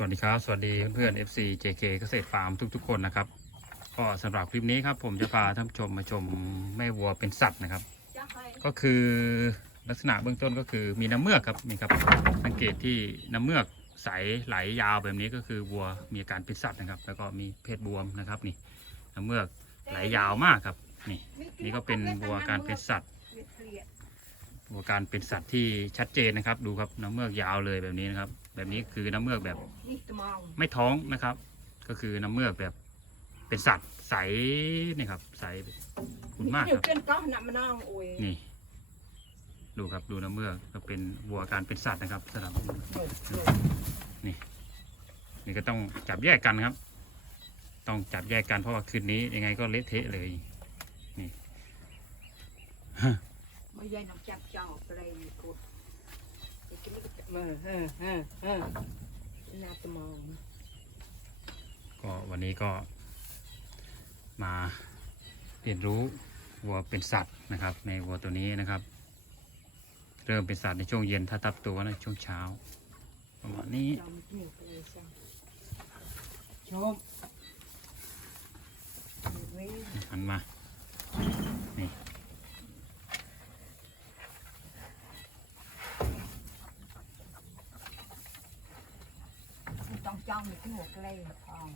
สวัสดีครับ สวัสดีเพื่อนๆ FC JK เกษตรฟาร์มทุกๆ คนนะครับ ก็สำหรับคลิปนี้ครับ ผมจะพาท่านผู้ชมมาชมแม่วัวเป็นสัตว์นะครับ ก็คือลักษณะเบื้องต้นก็คือมีน้ำเมือกครับนี่ครับสังเกตที่น้ำเมือกใสไหลยาวแบบนี้ก็คือวัวมีอาการเป็นสัตว์นะครับ แล้วก็มีเพศบวมนะครับนี่น้ำเมือกไหลยาวมากครับนี่นี่ก็เป็นวัวการเป็นสัตว์ วัวการเป็นสัตว์ที่ชัดเจนนะครับ ดูครับน้ำเมือกยาวเลยแบบนี้นะครับ แบบนี้คือน้ำเมือกแบบนี่ตะมองไม่ท้องนะครับ ก็คือน้ำเมือกแบบเป็นสัตว์ใสนี่ครับ ใสคุณมากอคยู่รับเกินก้อนน่ะมันน้องโอ้ยนี่ ดูครับดูน้ำเมือกก็เป็นวัวการเป็นสัตว์นะครับสำหรับโดดโดดนี่ก็ต้องจับแยกกันครับ ต้องจับแยกกันเพราะว่าคืนนี้ยังไงก็เละเทะเลย นี่ ไม่ใช่น้องจับจอบเลยกไอ้กินนี่ก็จะเออเออเออเออนาตะมองก็วันนี้ก็มาเรียนรู้วัวเป็นสัตว์นะครับ ในวัวตัวนี้นะครับ เริ่มเป็นสัตว์ในช่วงเย็นถ้าตับตัวในช่วงเช้าประมาณนี้ชมหันมา นี่ ต้อง จ้องอยู่ที่หัวเกลยทอง